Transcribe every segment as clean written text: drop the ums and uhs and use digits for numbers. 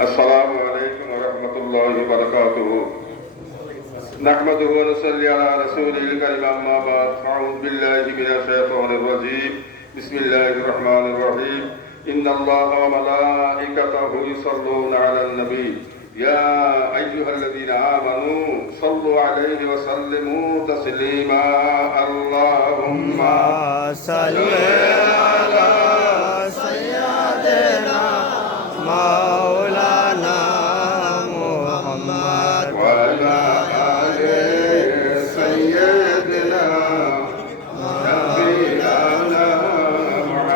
السلام عليكم ورحمة الله وبركاته. نحمده ونصلي على رسوله الكريم أما بعد فأعوذ بالله من الشيطان الرجيم بسم الله الرحمن الرحيم إن الله وملائكته يصلون على النبي يا أيها الذين آمنوا صلوا عليه وسلموا تسليما اللهم صل على سيدنا مولانا محمد وعلى آل سيدنا نبينا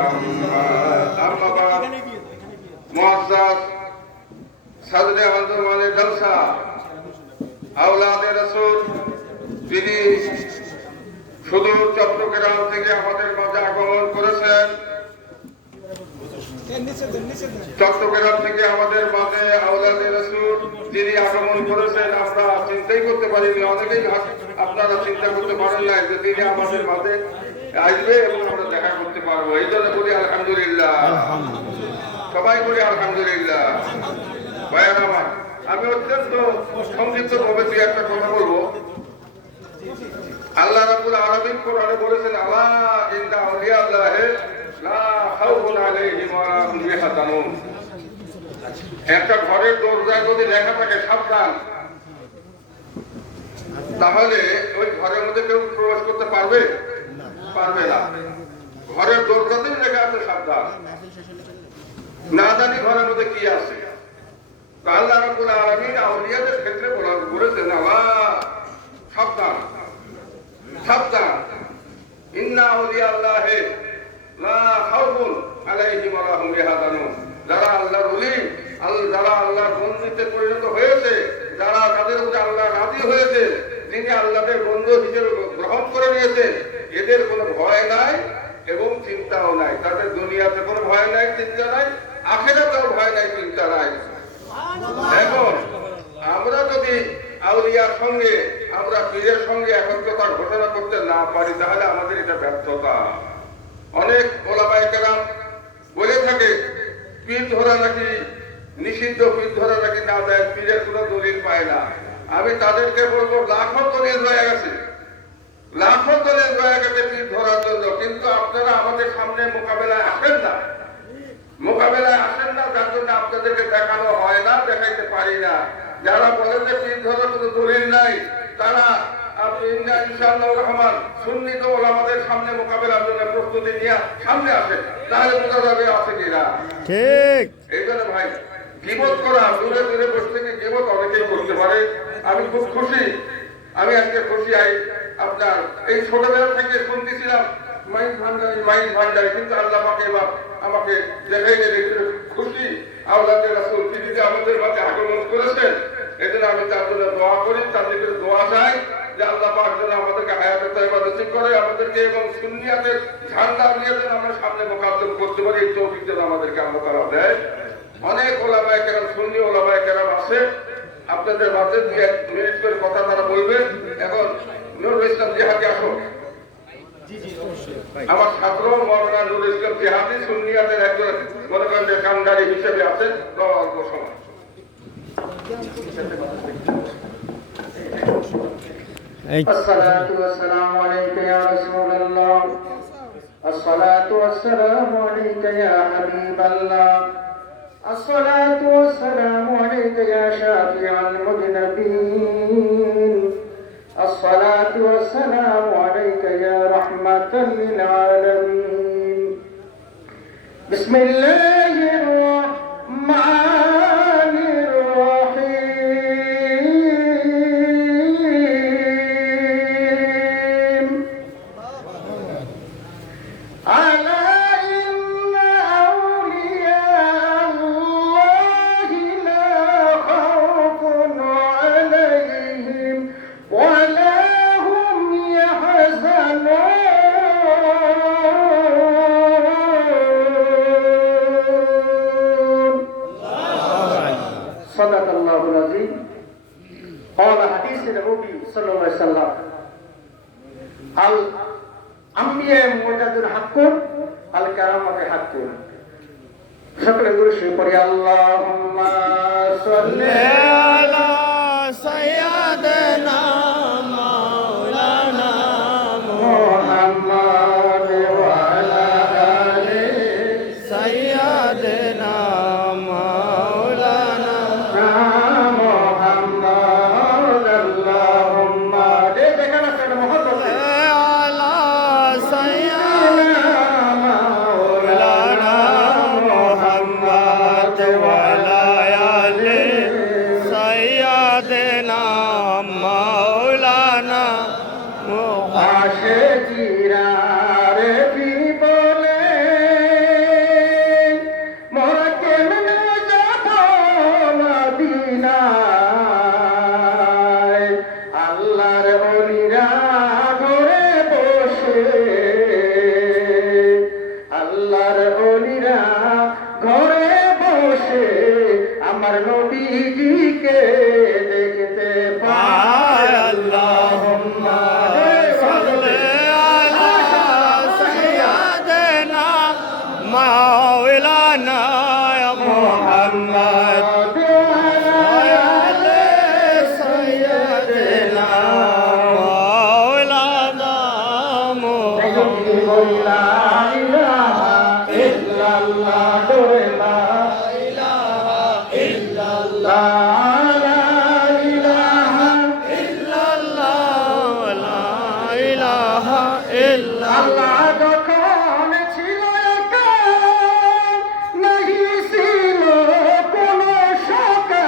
محمد أما بعد معزز صدر আন্দোলন জলসা আওলাদে রাসূল যিনি সুদূর চট্টগ্রাম থেকে আমাদের মাঝে আগমন করেছেন, চট্টগ্রাম থেকে আমাদের মাঝে আওলাদে রাসূল যিনি আগমন করেছেন আমরা চিন্তাই করতে পারিনি। অনেকেই আপনারা চিন্তা করতে পারেন না যে তিনি আমাদের মাঝে আসবে এবং আমরা দেখা করতে পারবো। এই জন্য বলি আলহামদুলিল্লাহ, সবাই বলি আলহামদুলিল্লাহ। ভাইয়েরা আমার, আমি অত্যন্ত সংক্ষিপ্ত ভাবে দুই একটা কথা বলবো। আল্লাহ রাব্বুল আলামিন কোরআনে বলেছেন আলা ইন্না আউলিয়াল্লাহি লা খাউফুন আলাইহিম ওয়া লা হুম ইয়াহজানুন। একটা ঘরের দরজায় যদি লেখা থাকে সাবধান, তাহলে ওই ঘরের মধ্যে কেউ প্রবেশ করতে পারবে? পারবে না। ঘরের দরজাতেই লেখা আছে সাবধান, না জানি ঘরের মধ্যে কি আছে। আল্লাহ রাব্বুল আলামিন আউলিয়াদের ক্ষেত্রে বলেছেন আলা সাবধান সাবধান, ইন্না আউলিয়াল্লাহি লা খাউফুন আলাইহিম ওয়া লা হুম ইয়াহজানুন। যারা আল্লাহর ওলি, যারা আল্লাহর বন্ধুতে পরিণত হয়েছে, যারা তাদের উপরে আল্লাহ রাজি হয়েছে, যিনি আল্লাহর বন্ধু হিসেবে গ্রহণ করে নিয়েছেন, এদের কোনো ভয় নাই এবং চিন্তাও নাই। তাদের দুনিয়াতে কোনো ভয় নাই, চিন্তা নাই, আখিরাতেও ভয় নাই, চিন্তা নাই। এখন আমরা যদি আউলিয়ার সঙ্গে, আমরা পীরের সঙ্গে একত্রতা ঘোষণা করতে না পারি, তাহলে আমাদের এটা ব্যর্থতা। অনেক ওলামায়ে কেরাম বলে থাকে পীর ধরা নাকি নিষিদ্ধ, পীর ধরা নাকি না দেয়, পীরের কোনো দলিল পায় না। আমি তাদেরকে বলবো লাখো দলিল রয়ে গেছে, লাখো দলিল রয়ে গেছে পীর ধরার জন্য, কিন্তু আপনারা আমাদের সামনে মোকাবেলায় আসেন না, মোকাবেলায় আসেন না, যার জন্য আপনাদেরকে দেখানো হয় না, দেখাইতে পারি না। যারা বলেন যে পীর ধরার কোনো দলিল নাই, তারা ইনশাআল্লাহ রহমান সুন্নিত ওলামাদের সামনে মোকাবেলার জন্য প্রস্তুতি নিয়ে সামনে আসেন, তাহলে বোঝা যাবে আছে কিনা। ঠিক এই জন্য ভাই, গীবত করা, দূরে দূরে বসে থেকে গীবত অনেকেই করতে পারে। আমি খুব খুশি, আমি আজকে খুশি। আপনার এই ছোটবেলা থেকে শুনতেছিলাম মাইন ভান্ডারি, কিন্তু আল্লাহ পাক এবার আমাকে দেখাইলে খুশি। আওলাদে রাসূল তিনি যে আমাদের মাঝে আগমন করেছেন, এজন্য আমি তার জন্য দোয়া করি, তাদের কাছে দোয়া চাই যে আল্লাহ পাক যেন আমাদেরকে হায়াতে তাইয়্যিবা নসিব করে, আমাদেরকে এবং সুন্নিয়াতের ঝান্ডা নিয়ে যেন আমরা সামনে মোকাবিলা করতে পারি, এই তৌফিক যেন আমাদেরকে আল্লাহ তাআলা দেয়। অনেক ওলামায়ে কেরাম, সুন্নি ওলামায়ে কেরাম আছে, আপনাদের মাঝে 2-1 মিনিট করে কথা তারা বলবেন। এখন নুরুল ইসলাম জিহাদি আসো, আমার ছাত্র মাওলানা নুরুল ইসলাম জিহাদি সুন্নিয়াতের একজন মনে করেন কান্ডারি হিসেবে আছেন, অল্প সময়। الصلاة والسلام عليك يا رسول الله، الصلاة والسلام عليك يا حبيب الله، الصلاة والسلام عليك يا شافع المذنبين، الصلاة والسلام عليك يا رحمة للعالمين. بسم الله الرحمن الرحيم. ألا إن أولياء الله لا خوف عليهم ولا هم يحزنون. صدق الله العظيم. قال حديث النبي صلى الله عليه وسلم الأنبياء موجود حق الكرامة حق. সকলে গুরুশি পড়ি আল্লাহুম্মা সাল্লি আলা সাইয়্যিদিনা মাওলানা মুহাম্মাদ ওয়া আলা আলি সাইয়্যিদিনা মাওলানা মুহাম্মাদ আল্লাহুম্মা দে দেখেন একটা মহব্বত আলা সাইয়্যিদিনা মাওলানা মুহাম্মদ ওয়া আলা আলি সাইয়্যিদিনা মাওলানা আসে জিরারে বলে মোরা কেমনে যাব মদিনায় আল্লাহর ওলিরা ঘরে বসে আল্লাহর ওলিরা ঘরে বসে আমার নবীজিকে দেখতে পায় আল্লাহুম্মা মাওলানা মুহাম্মদ সাইয়্যিদিনা মাওলানা মুহাম্মদ লা ইলাহা ইল্লাল্লাহ লা ইলাহা ইল্লাল্লাহ লা ইলাহা ইল্লাল্লাহ লা ইলাহা ইল্লাল্লাহ আল্লাহ যখন ছিল একা নাহি ছিল কোনো শোকা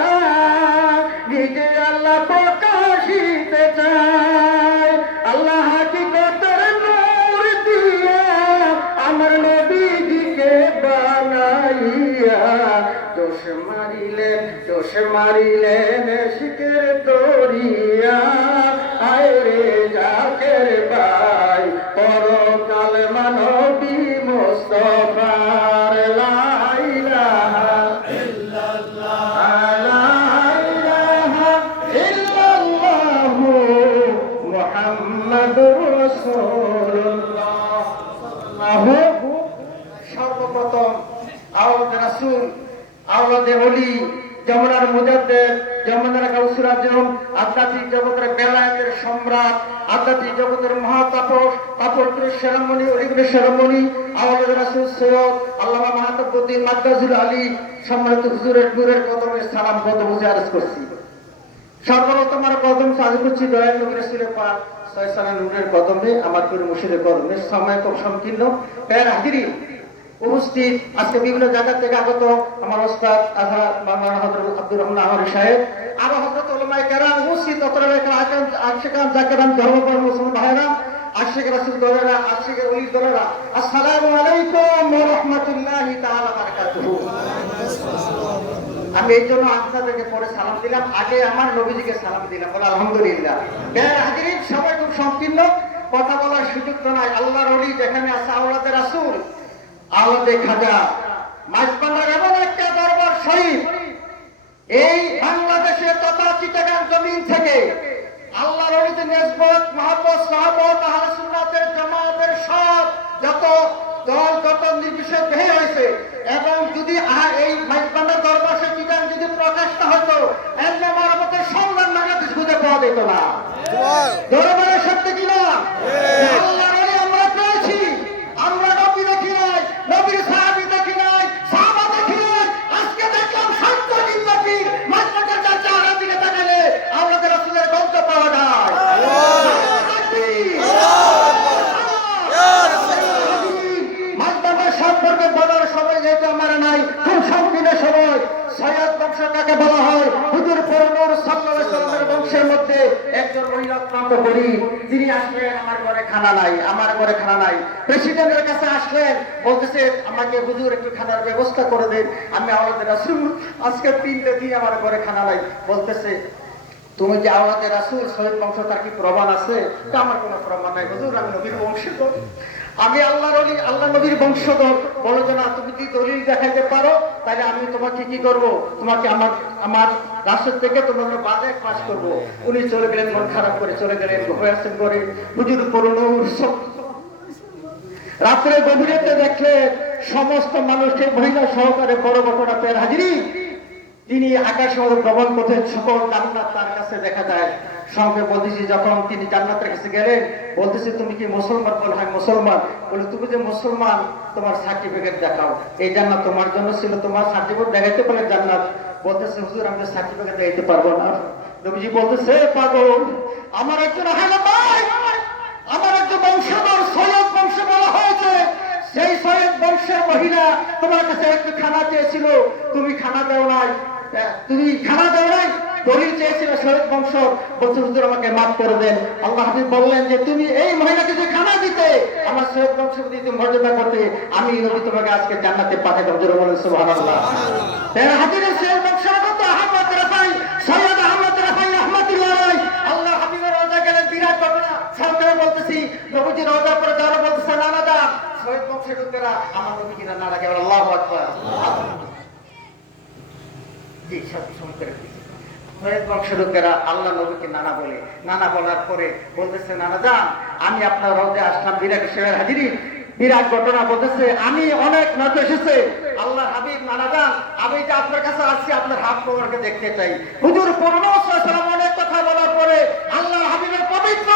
নিজে আল্লাহ প্রকাশিতে চায় আল্লাহ হাকিকতের নূর দিয়া আমার নবীজিকে বানাইয়া দোষ মারিলেন শিকের দরিয়া আয় রে জাকের ভাই পরকাল মানবী মুস্তাফার লা ইলাহা ইল্লাল্লাহ লা ইলাহা ইল্লাল্লাহ মুহাম্মাদুর রাসূলুল্লাহ সর্বপ্রথম আওলাদ রাসূল আওলাদে ওলি যমুনার মুজাদ্দেদ যমুনার গাউসুল আজম আধ্যাত্মিক জগতের বেলায়েতের সম্রাট আধ্যাত্মিক জগতের মহাতাপস তাপসপুরের সেরামণি অলিগুলের সেরামণি আওলাদ রাসূল সৈয়দ আল্লামা মাহতাবউদ্দিন মাদ্দাজুল আলী সম্মানিত হুজুরের নূরের কদমে সালাম কদম বুঝে আরজ করছি সর্বপ্রথম আর কদম সাজ করছি দয়াল নবী রাসূলের পাক সয়সালা নূরের কদমে আমার পীর মুর্শিদের কদমে সময় খুব সংকীর্ণ প্যার হাজিরিন উপস্থিত আজকে বিভিন্ন জায়গা থেকে আগত আমার ওস্তাদ মাওলানা হযরত আব্দুর রহমান আহমদ সাহেব আরো হযরত উলামায়ে কেরাম উপস্থিত আশিকান জাকিরান ধর্মপ্রাণ মুসলমান ভাইরা আশিক রাসূল দলেরা আশিক ওলি দলেরা আসসালামু আলাইকুম ওয়া রাহমাতুল্লাহি তাআলা বারাকাতুহু আমি এই জন্য আপনাদেরকে পরে সালাম দিলাম আগে আমার নবীজিকে সালাম দিলাম বলে আলহামদুলিল্লাহ প্যার হাজিরিন সবাই খুব সংকীর্ণ কথা বলার সুযোগ তো নাই আল্লাহর ওলি যেখানে আছে আওলাদে রাসূল আওলাদে খাজা মাঝবান্ধার এমন একটা দরবার শরীফ এই বাংলাদেশে তথা চিটাগাং জমিন থেকে আল্লাহর ওলিদের নিসবত মহব্বত সাহাবত আহলে সুন্নাতের জামাতের সব যত দল যত নির্বিশেষ বের হয়েছে এবং যদি এই মাঝবান্ধার দরবার শরীফ চিটাগাং যদি প্রকাশ না হতো এমনি মানবতের সংগ্রাম বাংলাদেশ খুঁজে পাওয়া যেত না দরবারের সত্যি কিনা আল্লাহর ওলি আমরা পেয়েছি আমরা নবী দেখি নাই নবীর সাহাবী দেখি নাই সাহাবা দেখি নাই আজকে দেখলাম সত্য জিন্দাবি মাঝবান্ধার চাচার দিকে তাকালে আমাদের রাসূলের গন্ধ পাওয়া যায় মাঝবান্ধার সম্পর্কে বলার সময় যেহেতু আমার নাই খুব সংকীর্ণ সময় সৈয়দ বংশ কাকে বলা হয় হুজুর পরনূর সাল্লাল্লাহু আলাইহি ওয়াসাল্লামের বংশের মধ্যে একজন মহিলাত্মান্ত গরীব তিনি আসলেন আমার ঘরে খানা নাই প্রেসিডেন্টের কাছে আসলেন বলতেছে আমাকে হুজুর একটু খানার ব্যবস্থা করে দেন আমি আওলাদে রাসূল আজকে 3 দিন আমার ঘরে খানা নাই বলতেছে তুমি যে আওলাদে রাসূল সৈয়দ বংশ তার কি প্রমাণ আছে আমার কোনো প্রমাণ নাই হুজুর আমি নবীর বংশধর আমি আল্লাহর ওলি আল্লাহ নবীর বংশধর বলো যে না তুমি যদি দলিল দেখাইতে পারো তাহলে আমি তোমাকে কি করব তোমাকে আমার রাষ্ট্র থেকে তোমার বাজেট পাস করব উনি চলে গেলেন মন খারাপ করে চলে গেলেন হয়েছেন করে হুজুর পরনূর রাত্রে গভীরেতে দেখলেন সমস্ত মানুষকে মহিলা সহকারে বড় ঘটনা পেয়ে হাজিরি, তিনি আকাশ ভ্রমণ করতেন, সকল জান্নাত তার কাছে দেখা যায়। সঙ্গে বলতেছি যখন তিনি জান্নাতের কাছে গেলেন, বলতেছি তুমি কি মুসলমান? বল হ্যাঁ মুসলমান। বলে তুমি যে মুসলমান, তোমার সার্টিফিকেট দেখাও, এই জান্নাত তোমার জন্য ছিল, তোমার সার্টিফিকেট দেখাইতে পারলে জান্নাত। বলতেছে হুজুর আমি সার্টিফিকেট দেখাইতে পারবো না। নবীজি বলতেছে পাগল, আমার একজন ভাই, আমার একজন বংশধর সৈয়দ বংশ বলা হয়েছে, সেই সৈয়দ বংশের মহিলা তোমার কাছে একটু খানা চেয়েছিল, তুমি খানা দাও নাই, দলিল চেয়েছিল সৈয়দ বংশ। বলছে হুজুর আমাকে মাফ করে দেন। আল্লাহ হাবিব বললেন যে তুমি এই মহিলাকে যদি খানা দিতে, আমার সৈয়দ বংশ দিতে মর্যাদা করতে, আমি নবী তোমাকে আজকে জান্নাতে পাঠিয়ে দেব। জোরে বলেন সুবহানাল্লাহ। হাজিরের সৈয়দ বংশের কত আহমদ রাফাই, সৈয়দ আহমদ রাফাই রাহমাতুল্লাহ আলাইহি। আল্লাহ হাবিবের রওজা গেলেন, বিরাট ঘটনা। সামনে বলতেছি নবীজি রওজার পরে যারা বলতেছে নানা দা সৈয়দ বংশের লোকেরা আমার নবী কিনা না লাগে, আল্লাহু আকবার। জি সব শুনতে সৈয়দ বংশের লোকেরা আল্লাহ নবীকে নানা বলে, নানা বলার পরে বলতেছে নানা যান আমি আপনার রওজায় আসলাম, বিরাট সেবার হাজিরি, বিরাট ঘটনা। বলতেছে আমি অনেক নজর এসেছে, আল্লাহ হাবিব নানা যান আমি যে আপনার কাছে আসছি আপনার হাত মোবারকে দেখতে চাই। হুজুর সাল্লাল্লাহু অনেক কথা বলার পরে আল্লাহ হাবিবের পবিত্র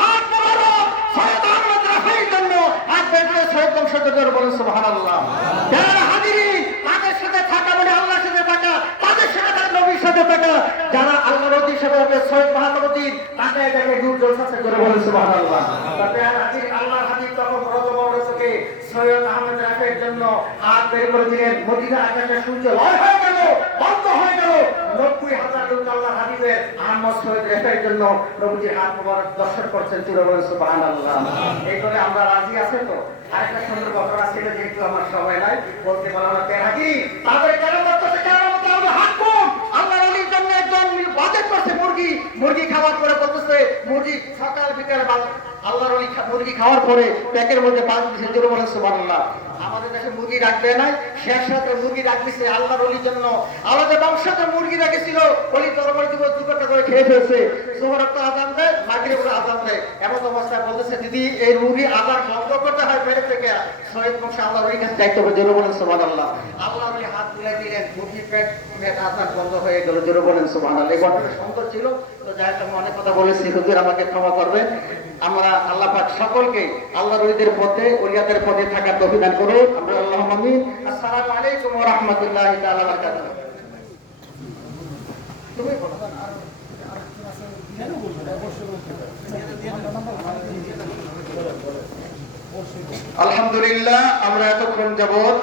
হাত মোবারক সৈয়দ আহমদ রাফাইর জন্য হাত বেঁধে সৈয়দ বংশধর বলেন সুবহানাল্লাহ। যারা হাজিরি তাদের সাথে থাকা মানে আল্লাহর সাথে থাকা, তাদের সাথে তার নবীর সাথে থাকা। যারা আল্লাহ নবী সাথে সৈয়দ মাহমুদ্দিন তাকে দেখে দূর জলসা করে বলেন সুবহানাল্লাহ। তাতে হাজির আল্লাহর হাবিব তখন রজবরসকে সৈয়দ আহমদ রাফাইর জন্য হাত বের করে দিলেন। মদিনা আকাশে সূর্য লয় হয়ে গেল, বন্ধ হয়ে গেল। 90,000 লোক আল্লাহর হাবিবের আহমদ সৈয়দ রাফাইর জন্য নবীজির হাত মোবারক দর্শন করছেন। জোরে বলেন সুবহানাল্লাহ। এই করে আমরা রাজি আছে তো। আরেকটা সুন্দর ঘটনা ছিল, যেহেতু আমার সময় নাই বলতে পারলাম না। হাজি তাদের কেন করতেছে, কেন আমরা হাত কোন আল্লাহর ওলির জন্য একজন বাজেট করছে মুরগি খাওয়ার পরে বলতেছে মুরগি সকাল বিকাল আল্লাহর ওলি মুরগি খাওয়ার পরে প্যাকের মধ্যে পাঁচ দিয়েছে। জোরে বলেন সুবহানাল্লাহ। আমাদের দেশে মুরগি রাখবে নাই, শেষ রাতে মুরগি রাখছে আল্লাহর ওলির জন্য। আমাদের বংশতে মুরগি রেখেছিল, ওলি তরবারি দিব দুটো করে খেয়ে ফেলছে। জোহরের তো আযান দেয়, মাগরিবের আযান দেয়, এমন অবস্থায় বলতেছে যদি এই মুরগি আযান বন্ধ করতে হয় ফেরে থেকে সৈয়দ বংশ আল্লাহর ওলির কাছে যাইতে হবে। জোরে বলেন সুবহানাল্লাহ। আল্লাহর ওলি হাত তুলে দিলেন, মুরগি পেট আযান বন্ধ হয়ে গেল। জোরে বলেন সুবহানাল্লাহ। এই ঘটনা সুন্দর ছিল। তো যাই হোক আমি অনেক কথা বলেছি, হুজুর আমাকে ক্ষমা করবেন। আমরা আল্লাহ পাক সকলকে আল্লাহর ওলিদের পথে ওলিয়াদের পথে থাকার তৌফিক দান করুন। আমরা আল্লাহুম্মা আমিন। আসসালামু আলাইকুম ওয়া রাহমাতুল্লাহি তাআলা ওয়া বারাকাতুহু। তুমি বলো। আলহামদুলিল্লাহ আমরা এতক্ষণ যাবত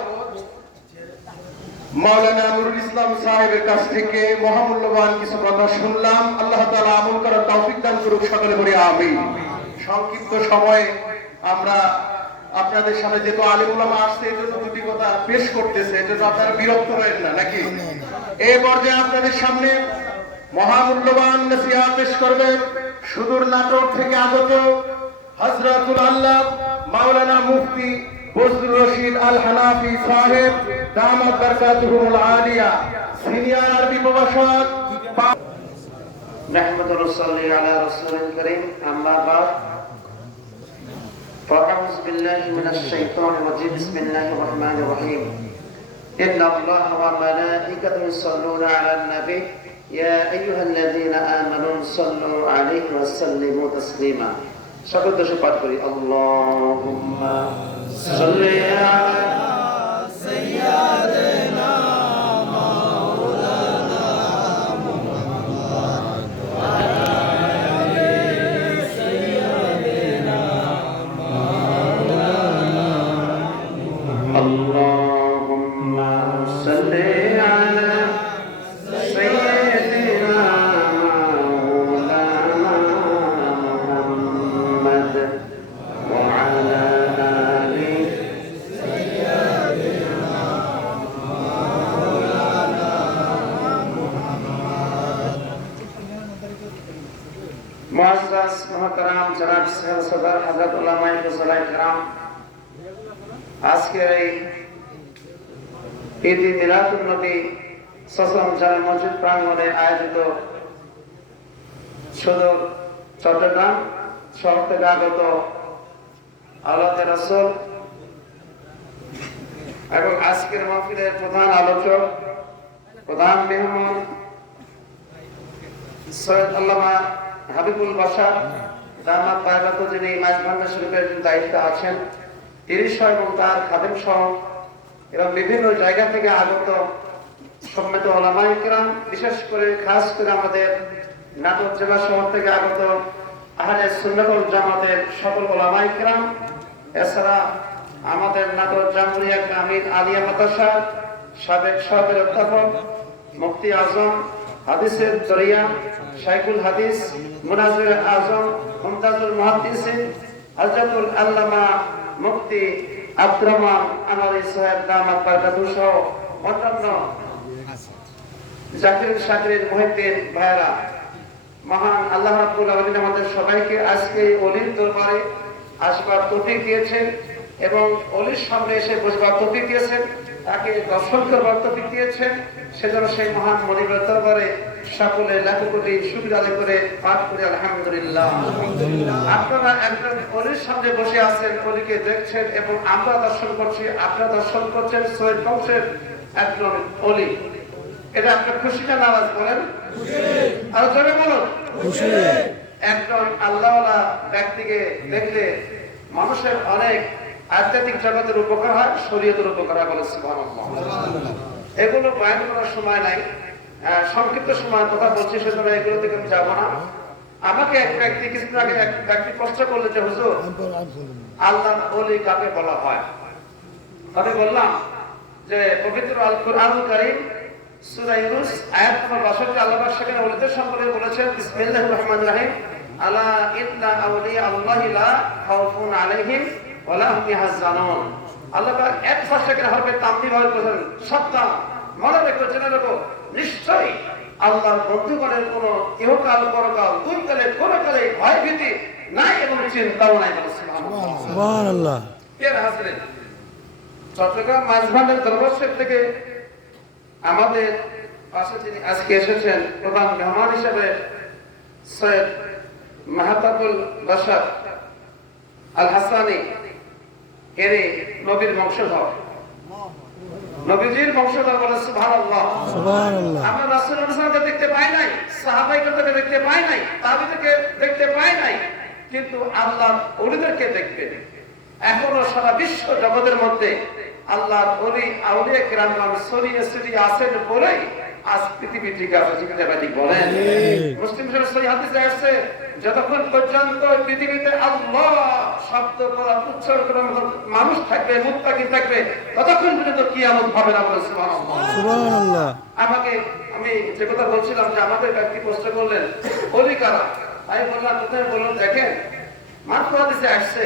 মাওলানা নুরুল ইসলাম সাহেবের কাছ থেকে মহামূল্যবান কিছু কথা শুনলাম। আল্লাহ তাআলা আমল করার তৌফিক দান করুক, সকলে বলি আমিন। সংক্ষিপ্ত সময়ে আমরা আপনাদের সামনে যেহেতু আলেম ওলামা আসছে এই জন্য দুটি কথা পেশ করতেছে, এই জন্য আপনারা বিরক্ত হবেন না নাকি। এই পর্যায়ে আপনাদের সামনে মহামূল্যবান নসিহত পেশ করবেন সুদূর নাটোর থেকে আগত হযরতুল আল্লাহ মাওলানা মুফতি বজলুর রশিদ আল হানাফি সাহেব দামাত বরকাতুহুল আলিয়া, সিনিয়র আরবি প্রভাষক। নাহমাদুহু সাল্লি আলা রাসূলিল কারীম, আম্মা বাদ। فأعوذ بالله من الشيطان الرجيم. بسم الله الرحمن الرحيم. إن الله وملائكته يصلون على النبي يا أيها الذين آمنوا صلوا عليه وسلموا تسليما. সকল দেশে পাঠ করি আল্লাহুম্মা সাল্লি আলা সাইয়্যিদিনা মাওলানা মুহাম্মদ ওয়া আলা আলি সাইয়্যিদিনা মাওলানা মুহাম্মদ। আল্লাহুম্মা সাল্লি আলা সাইয়্যিদিনা মাওলানা মুহাম্মদ ওয়া আলা আলি সাইয়্যিদিনা মাওলানা মুহাম্মদ। মুআজ্জাজ মুহতারাম জনাব সদর হযরত উলামায়ে কেরাম, আজকের এই ঈদ মিলাদুন নবী সসম জামে মসজিদ প্রাঙ্গণে আয়োজিত সুদূর চট্টগ্রাম শহর থেকে আগত আল্লাহর রাসূল এবং আজকের মাহফিলের প্রধান আলোচক, প্রধান মেহমান সৈয়দ আল্লামা হাবিবুল বাশার দামাত বারকাত, যিনি মাঝভান্ডার শরীফের দায়িত্বে আছেন, তিনি সহ এবং তার খাদেম সহ এবং বিভিন্ন জায়গা থেকে আগত সম্মিলিত ওলামায়ে কেরাম, বিশেষ করে খাস করে আমাদের নাটোর জেলা শহর থেকে আগত আহলে সুন্নাত ওয়াল জামাতের সকল ওলামায়ে কেরাম, এছাড়া আমাদের নাটোর জামহুরিয়া গ্রামীণ আলিয়া মাদ্রাসা সাবেক সহকারী অধ্যাপক, মুফতি আজম, হাদিসের দরিয়া, শাইখুল হাদিস, মুনাজির আজম, মুমতাজুল মুহাদ্দিসিন, হযরতুল আল্লামা মুফতি আব্দুর রহমান আনোয়ারী সাহেব দামাত বারকাতুহু সহ অন্যান্য জাকির শাকির মুহিদ্দিন ভাইরা, মহান আল্লাহ রাব্বুল আলামিন আমাদের সবাইকে আজকে ওলির দরবারে আসবার তৌফিক দিয়েছেন এবং ওলির সামনে এসে বসবার তৌফিক দিয়েছেন, তাকে দর্শন করবার তৌফিক দিয়েছেন। সেজন্য সেই মহান মনিবের দরবারে সকলে লাখো কোটি শুকর আদায় করে পাঠ করে আলহামদুলিল্লাহ। আপনারা একজন ওলির সামনে বসে আছেন, ওলিকে দেখছেন এবং আমরা দর্শন করছি, আপনারা দর্শন করছেন সৈয়দ বংশের একজন ওলি। এটা আপনার খুশি না নারাজ বলেন? আর জোরে বলুন খুশি। একজন আল্লাহওয়ালা ব্যক্তিকে দেখলে মানুষের অনেক আধ্যাত্মিক জগতের উপকার হয়, শরীয়তের উপকার হয়, বলে সুবহানাল্লাহ। এগুলো বয়ান করার সময় নাই, সংক্ষিপ্ত সময় কথা বলছি, সেজন্য এগুলো থেকে আমি যাবো না। আমাকে এক ব্যক্তি কিছুদিন আগে এক ব্যক্তি প্রশ্ন করলে যে হুজুর, আল্লাহর ওলি কাকে বলা হয়? আমি বললাম যে পবিত্র আল কুরআনুল কারীম সূরা ইউনূস আয়াত নম্বর 62 আল্লাহ পাক সেখানে ওলিদের সম্পর্কে বলেছেন, বিসমিল্লাহির রহমানির রহিম, আলা ইন্না আউলিয়া আল্লাহি লা খাউফুন আলাইহিম ওয়া লা হুম ইয়াহজানুন। আল্লাহ পাক এক ভাষাকে হরফে তামদীদ ব্যবহার করেছেন, সাবধান, মনে রেখো, জেনে রাখো, নিশ্চয়ই আল্লাহর বন্ধুগণের কোনো ইহকাল পরকাল দুই কালে কোনো কালে ভয় ভীতি নাই এবং চিন্তাও নাই, বলে সুবহানাল্লাহ। এর হাসিলেন চট্টগ্রাম মাঝভান্ডার দরবার শরীফ থেকে আমাদের পাশে যিনি আজকে এসেছেন প্রধান মেহমান হিসেবে সৈয়দ মাহতাবুল বাশার আল হাসানি, এর নবীর বংশধর, নবীজির বংশধর, বলে সুবহানাল্লাহ। আমরা রাসূলুল্লাহ সাল্লাল্লাহু আলাইহি ওয়াসাল্লামকে দেখতে পাই নাই, সাহাবায়ে দেখতে পাই নাই, তাবিঈদেরকে দেখতে পাই নাই, কিন্তু আল্লাহর ওলিদেরকে দেখতে এখনো সারা বিশ্ব জগতের মধ্যে আল্লাহর ওলি আউলিয়া কিরামগণ ছড়িয়ে ছিটিয়ে আছেন বলেই আজ পৃথিবী ঠিক আছে। ঠিক বলেন? মুসলিম শরীফে সহিহ হাদিসে আছে, যতক্ষণ পর্যন্ত পৃথিবীতে আল্লাহ শব্দ বলা উচ্চারণ করার মানুষ থাকবে, মুত্তাকি থাকবে, ততক্ষণ পর্যন্ত কিয়ামত হবে না, বলে সুবহানাল্লাহ। আমি যে কথা বলছিলাম যে আমাদের ব্যক্তি প্রশ্ন করলেন ওলি কারা, আমি বললাম প্রথমে বলুন, দেখেন মাত্র হাদিসে আসছে,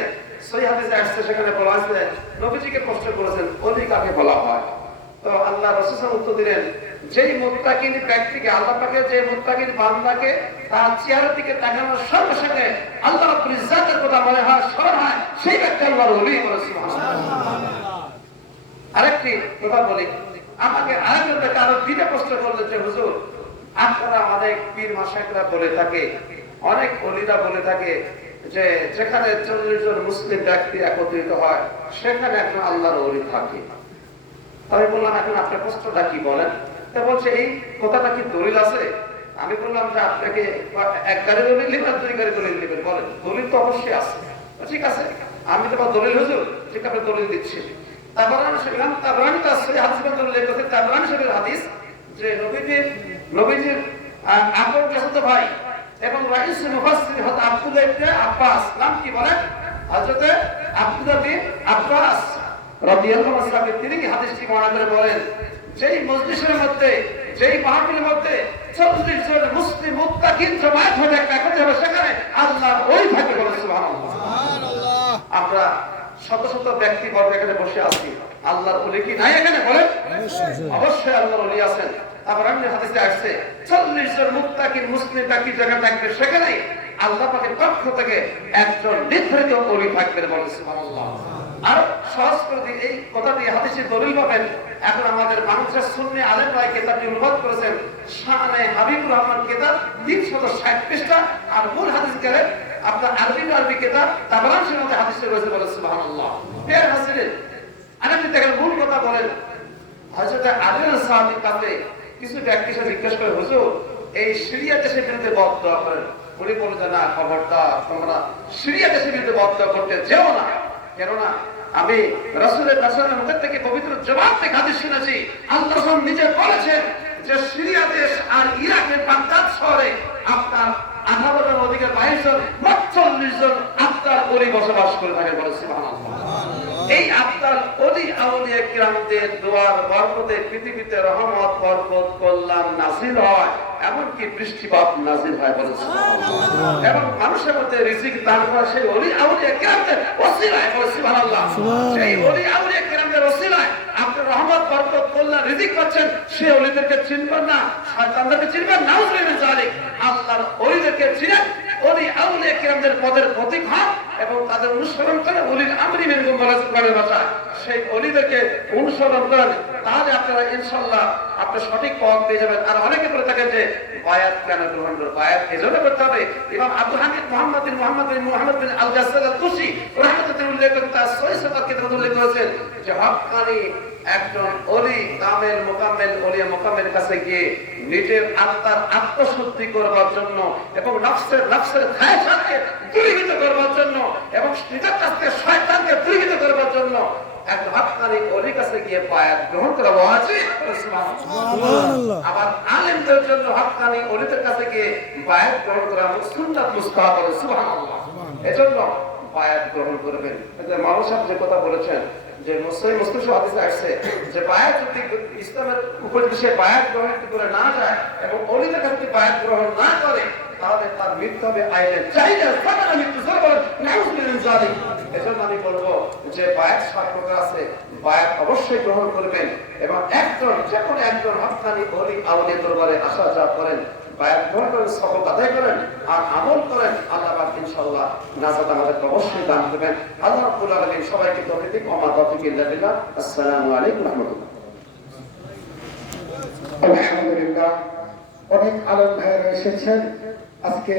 সহিহ হাদিসে আসছে, সেখানে বলা আছে নবীজিকে প্রশ্ন করেছেন ওলি কাকে বলা হয়। তো আল্লাহ রাসূল উত্তর দিলেন, যেই মুত্তাকিন ব্যক্তিকে, আল্লাহ পাকের যে মুত্তাকিন বান্দাকে তার চেহারার দিকে তাকানোর সঙ্গে সঙ্গে আল্লাহ রাব্বুল ইজ্জাতের কথা মনে হয়, স্মরণ হয়, সেই ব্যক্তি আল্লাহর ওলি, বলে সুবহানাল্লাহ। আরেকটি কথা বলি, আমাকে আরেকজন ব্যক্তি আরো দ্বিতীয় প্রশ্ন করলেন যে হুজুর, আপনারা অনেক পীর মাশায়েখরা বলে থাকে, অনেক ওলিরা বলে থাকে যে যেখানে 40 জন মুসলিম ব্যক্তি একত্রিত হয় সেখানে একজন আল্লাহর ওলি থাকে। আমি বললাম, এখন আপনার প্রশ্নটা কি বলেন? তা বলছে, এই কথাটা কি দলিল আছে? আমি বললাম যে আপনাকে এক গাড়ি দলিল নেবেন, দুই গাড়ি দলিল নেবেন, বলেন। দলিল তো অবশ্যই আছে। ঠিক আছে, আমি তো দলিল হুজুর, ঠিক আছে দলিল দিচ্ছি। তাবরানী তার সহিহ হাদিস উল্লেখ করেছে, তাবরানী শরীফের হাদিস, যে নবীজির আপন চাচাতো ভাই এবং রাইসুল মুফাসসির হযরত আব্দুল্লাহ ইবনে আব্বাস, নাম কি বলেন? হযরত আব্দুল্লাহ বিন আব্বাস রাদিয়াল্লাহু আনহু, তিনি হাদিসটি বর্ণনা করে বলেন, যেই মজলিসের মধ্যে, যেই মাহফিলের মধ্যে 40 জন মুসলিম মুত্তাকিন জামাত হয়ে একত্রিত হবে, সেখানে আল্লাহ ওই থাকে, বলে সুবহানাল্লাহ। আমরা শত শত ব্যক্তি বর্গ এখানে বসে আছি, আল্লাহর ওলি কি নাই এখানে? বলেন অবশ্যই আল্লাহর ওলি আছেন। আবার অন্য হাদিসে আসছে 40 জন মুত্তাকিন মুসলিম ব্যক্তি জায়গা থাকবে, সেখানে আল্লাহ পাকের পক্ষ থেকে একজন নির্ধারিত ওলি থাকবে, বলে সুবহানাল্লাহ। আর সহজ করে দিই, এই কথাটি হাদিসে দলিল পাবেন। এখন আমাদের বাংলাদেশের সুন্নি আলেম ভাই কিতাবটি অনুবাদ করেছেন, শানে হাবিবুর রহমান কিতাব 360 পৃষ্ঠা, আর মূল হাদিস গেলে আপনার আরবি কিতাব তাবরানী শরীফের হাদিসে রয়েছে, বলে সুবহানাল্লাহ। এর হাসিলে আরেকটি দেখেন মূল কথা বলেন, হযরত আলী সাহাবীর কাছে কিছু ব্যক্তি এসে জিজ্ঞেস করে, হুজুর এই সিরিয়া দেশের বিরুদ্ধে বদদোয়া করেন। উনি বলে যে না, খবরদার তোমরা সিরিয়া দেশের বিরুদ্ধে বদদোয়া করতে যেও না, কেননা আমি রাসূলের মুখ থেকে পবিত্র জবাব থেকে হাদিস শুনেছি, আল্লাহ নিজে বলেছেন যে সিরিয়া দেশ আর ইরাকের বাগদাদ শহরে আপনার 18 অধিকে 22 জন 40 জন আত্মার ওলি বসবাস করে থাকে, বলে সুবহানাল্লাহ। এই আত্মার ওলি আউলিয়া কিরামদের দোয়ার বরকতে পৃথিবীতে রহমত, বরকত, কল্যাণ নাযিল হয়, এমনকি বৃষ্টিপাত নাযিল হয়, বলে সুবহানাল্লাহ। এবং মানুষের মধ্যে রিজিক দান করা সেই ওলি আউলিয়া কিরামদের ওসিলায়, বলে সুবহানাল্লাহ। সেই ওলি আউলিয়া কিরামদের ওসিলায় আপনি রহমত, বরকত, কল্যাণ রিজিক পাচ্ছেন। সেই ওলিদেরকে চিনবেন না, শয়তানদেরকে চিনবেন, নাউযুবিল্লাহি মিন যালিক। আল্লাহর ওলিদেরকে চিনেন, ওলি আউলিয়া কিরামদের পদের প্রতীক হন এবং তাদের অনুসরণ করে ওলির আমরি মিনকুম বলে কোরআনের ভাষা, সেই ওলিদেরকে অনুসরণ করেন, তাহলে আপনারা ইনশাআল্লাহ আপনি সঠিক পথ পেয়ে যাবেন। আর অনেকে বলে থাকেন যে বায়াত কেন গ্রহণ করব, বায়াত এজন্য করতে হবে। ইমাম আব্দুল হামিদ মুহাম্মদ বিন আল গাসাল আল কুশি রাহমাতুল্লাহি উল্লেখ করেন, তার সহিহ সনদ কিতাবে উল্লেখ করেছেন যে হক্কানি একজন ওলি কামেল মুকাম্মেল ওলিয়া মুকাম্মেলের কাছে গিয়ে নিজের আত্মার আত্মশুদ্ধি করবার জন্য এবং নফসের খায়সাতকে দূরীভূত করবার জন্য এবং নিজের কাছ থেকে শয়তানকে দূরীভূত করবার জন্য একজন হক্কানি ওলির কাছে গিয়ে বায়াত গ্রহণ করা ওয়াজিব, সুবহানাল্লাহ। আবার আলেমদের জন্য হক্কানি ওলিদের কাছে গিয়ে বায়াত গ্রহণ করা সুন্নাত মুস্তাহাব, সুবহানাল্লাহ। এজন্য বায়াত গ্রহণ করবেন। মাওলানা সাহেব যে কথা বলেছেন যে মুসলিম হাদিসে আসছে যে বায়াত যদি ইসলামের উপর যদি সে বায়াত গ্রহণ করে না যায় এবং ওলিদের কাছে যদি বায়াত গ্রহণ না করে, তাহলে তার মৃত্যু হবে আইনে চাইলে ফাটানো মৃত্যু সরবর, নাউযুবিল্লাহি মিন যালিক। এজন্য আমি বলবো যে বায়াত 7 প্রকার আছে, বায়াত অবশ্যই গ্রহণ করবেন এবং একজন যে কোনো একজন হক্কানি ওলি আউলিয়া দরবারে আসা যাওয়া করেন, বায়াত গ্রহণ করেন, সবক আদায় করেন আর আমল করেন, আল্লাহ পাক ইনশাআল্লাহ নাজাত আমাদের অবশ্যই দান করবেন। আল্লাহ রাব্বুল আলামিন সবাইকে তৌফিক ও মাতওফিক ইল্লা বিল্লাহ। আসসালামু আলাইকুম ওয়া রাহমাতুল্লাহ। আলহামদুলিল্লাহ, অনেক আলেম ভাইয়েরা এসেছেন। আজকে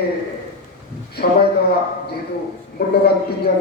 সময় দেওয়া যেহেতু মূল্যবান 3 জন